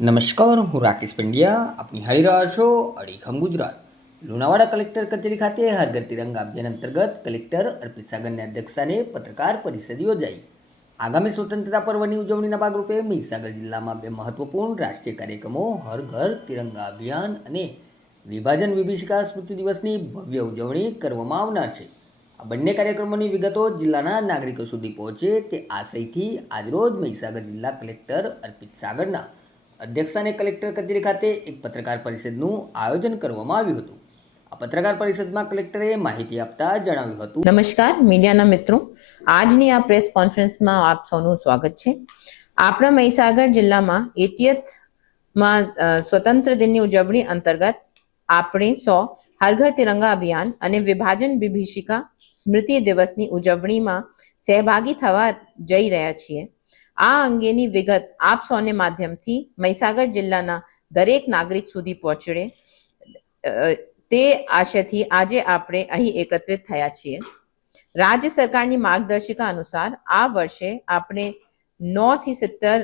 નમસ્કાર, હું રાકેશ પંડ્યા. આપ નિહાળી રહ્યા છો અડીખમ ગુજરાત. લુણાવાડા કલેક્ટર કચેરી ખાતે હર ઘર તિરંગા અભિયાન અંતર્ગત કલેક્ટર અર્પિત સાગરની અધ્યક્ષસ્થાને પત્રકાર પરિષદ યોજાઈ. આગામી સ્વતંત્રતા પર્વની ઉજવણીના ભાગરૂપે મહીસાગર જિલ્લામાં બે મહત્વપૂર્ણ રાષ્ટ્રીય કાર્યક્રમો હર ઘર તિરંગા અભિયાન અને વિભાજન વિભીષિકા સ્મૃતિ દિવસની ભવ્ય ઉજવણી કરવામાં આવનાર છે. આ બંને કાર્યક્રમોની વિગતો જિલ્લાના નાગરિકો સુધી પહોંચે તે આશયથી આજરોજ મહીસાગર જિલ્લા કલેક્ટર અર્પિત સાગરના અધ્યક્ષસ્થાને કલેક્ટર કચેરી ખાતે એક પત્રકાર પરિષદનું આયોજન કરવામાં આવ્યું હતું. આ પત્રકાર પરિષદમાં કલેક્ટરે માહિતી આપતા જણાવ્યું હતું. નમસ્કાર મીડિયાના મિત્રો, આજની આ પ્રેસ કોન્ફરન્સમાં આપ સૌનું સ્વાગત છે. આપણા મહીસાગર જિલ્લામાં 80th સ્વતંત્ર દિનની ઉજવણી અંતર્ગત આપણે હર ઘર તિરંગા અભિયાન અને વિભાજન વિભીષિકા સ્મૃતિ દિવસની ઉજવણીમાં સહભાગી થવા જઈ રહ્યા છીએ. આ અંગેની વિગત આપ સૌને માધ્યમથી મહીસાગર જિલ્લાના દરેક નાગરિક સુધી પહોંચે તે આશયથી આજે આપણે અહીં એકત્રિત થયા છીએ. રાજ્ય સરકારની માર્ગદર્શિકા અનુસાર આ વર્ષે આપણે 9 થી 17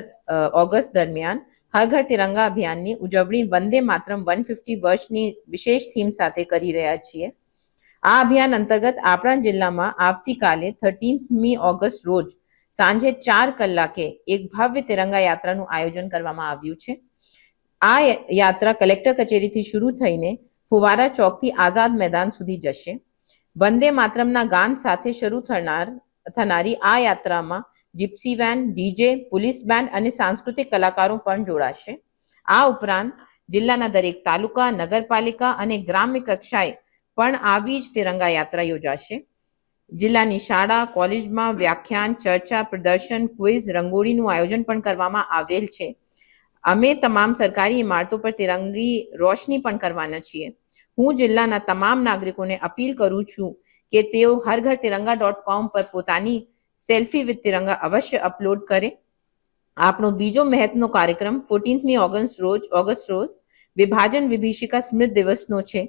ઓગસ્ટ દરમિયાન હર ઘર તિરંગા અભિયાનની ઉજવણી વંદે માતરમ 150 વર્ષની વિશેષ થીમ સાથે કરી રહ્યા છીએ. આ અભિયાન અંતર્ગત આપણા જિલ્લામાં આવતીકાલે 13મી ઓગસ્ટ રોજ સાંજે 4 કલાકે એક ભવ્ય તિરંગા યાત્રાનું આયોજન કરવામાં આવ્યું છે. આ યાત્રા કલેક્ટર કચેરીથી શરૂ થઈને ફુવારા ચોકથી આઝાદ મેદાન સુધી જશે. વંદે માતરમના ગાન સાથે શરૂ થનારી આ યાત્રામાં Gypsy van, DJ, police band અને સાંસ્કૃતિક કલાકારો પણ જોડાશે. આ ઉપરાંત જિલ્લાના દરેક તાલુકા, નગરપાલિકા અને ગ્રામ્ય કક્ષાએ પણ આવી જ તિરંગા યાત્રા યોજાશે. જિલ્લાની શાળા, કોલેજમાં વ્યાખ્યાન, ચર્ચા, પ્રદર્શન, ક્વિઝ, રંગોળીનું આયોજન પણ કરવામાં આવેલ છે. અમે તમામ સરકારી ઇમારતો પર તિરંગી રોશની પણ કરવાના છીએ. હું જિલ્લાના તમામ નાગરિકોને અપીલ કરું છું કે તેઓ હરઘરતિરંગા.com પર પોતાની સેલ્ફી વિથ તિરંગા અવશ્ય અપલોડ કરે. આપણો બીજો મહત્વનો કાર્યક્રમ 14મી ઓગસ્ટ રોજ વિભાજન વિભીષિકા સ્મૃતિ દિવસનો છે.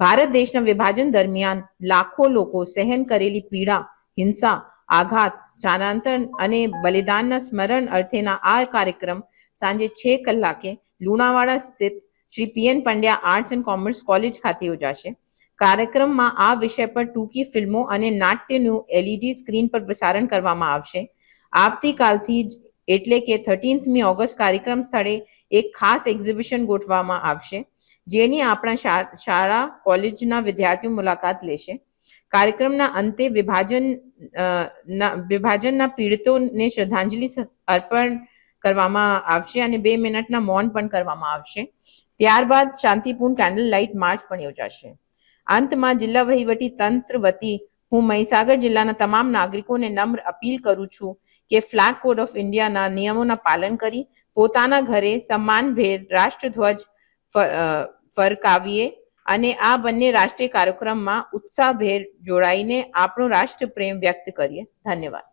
ભારત દેશના વિભાજન દરમિયાન લાખો લોકો સહન કરેલી પીડા, હિંસા, આઘાત, સ્થળાંતર અને બલિદાનના સ્મરણ અર્થેના આ કાર્યક્રમ સાંજે 6 કલાકે લુણાવાડા સ્થિત Shri P N Pandya arts and commerce college ખાતે યોજાશે. કાર્યક્રમમાં આ વિષય પર ટૂંકી ફિલ્મો અને નાટ્યનું એલઈડી સ્ક્રીન પર પ્રસારણ કરવામાં આવશે. આવતીકાલથી જ એટલે કે 13મી ઓગસ્ટ કાર્યક્રમ સ્થળે એક ખાસ એક્ઝિબિશન ગોઠવવામાં આવશે, જેની આપણા શાળા કોલેજના વિદ્યાર્થીઓ મુલાકાત લેશે. કાર્યક્રમના અંતે વિભાજનના પીડિતોને શ્રદ્ધાંજલિ અર્પણ કરવામાં આવશે અને 2 મિનિટના મૌન પણ કરવામાં આવશે. ત્યારબાદ શાંતિપૂર્ણ કેન્ડલ લાઇટ માર્ચ પણ યોજાશે. અંતમાં જિલ્લા વહીવટી તંત્ર વતી હું મહીસાગર જિલ્લાના તમામ નાગરિકોને નમ્ર અપીલ કરું છું કે ફ્લેગ કોડ ઓફ ઇન્ડિયાના નિયમોના પાલન કરી પોતાના ઘરે સન્માનભેર રાષ્ટ્રધ્વજ ફરકાવીએ અને આ બંને રાષ્ટ્રીય કાર્યક્રમમાં ઉત્સાહભેર જોડાઈને આપણો રાષ્ટ્ર પ્રેમ વ્યક્ત કરીએ. ધન્યવાદ.